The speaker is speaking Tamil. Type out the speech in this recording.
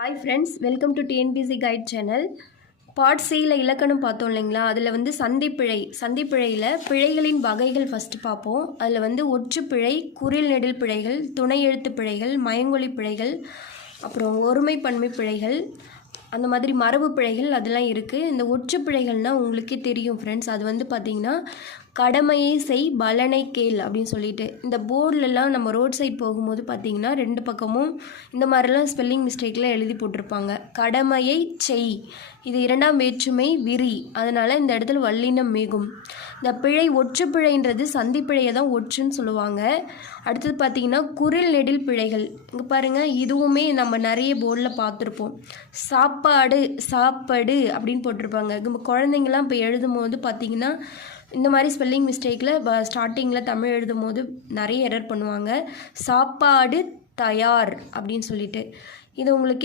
Hi friends, welcome to TNPSC guide channel. Part சியில் இலக்கணம் பார்த்தோம் இல்லைங்களா? அதில் வந்து சந்திப்பிழையில் பிழைகளின் வகைகள் ஃபஸ்ட்டு பார்ப்போம். அதில் வந்து ஒற்றுப்பிழை, குறில் நெடில் பிழைகள், துணை எழுத்து பிழைகள், மயங்கொலி பிழைகள், அப்புறம் ஒருமை பன்மை பிழைகள், அந்த மாதிரி மரபு பிழைகள் அதெல்லாம் இருக்குது. இந்த ஒற்று பிழைகள்னால் உங்களுக்கே தெரியும் ஃப்ரெண்ட்ஸ். அது வந்து பார்த்திங்கன்னா கடமையை செய் பலனை கேள் அப்படின்னு சொல்லிட்டு இந்த போர்டிலலாம் நம்ம ரோட் சைட் போகும்போது பார்த்திங்கன்னா ரெண்டு பக்கமும் இந்த மாதிரிலாம் ஸ்பெல்லிங் மிஸ்டேக்கில் எழுதி போட்டிருப்பாங்க. கடமையை செய், இது இரண்டாம் வேற்றுமை விரி, அதனால் இந்த இடத்துல வல்லினம் மிகும். இந்த பிழை ஒற்றுப்பிழைன்றது சந்திப்பிழையை தான் ஒற்றுன்னு சொல்லுவாங்க. அடுத்தது பார்த்திங்கன்னா குறில் நெடில் பிழைகள். இங்கே பாருங்கள், இதுவுமே நம்ம நிறைய போர்டில் பார்த்துருப்போம். சாப்பாடு சாப்பாடு அப்படின்னு போட்டிருப்பாங்க. நம்ம குழந்தைங்களாம் இப்போ எழுதும் போது பார்த்திங்கன்னா இந்த மாதிரி ஸ்பெல்லிங் மிஸ்டேக்கில் ஸ்டார்டிங்கில் தமிழ் எழுதும் போது நிறைய எரர் பண்ணுவாங்க. சாப்பாடு தயார் அப்படின்னு சொல்லிட்டு இது உங்களுக்கே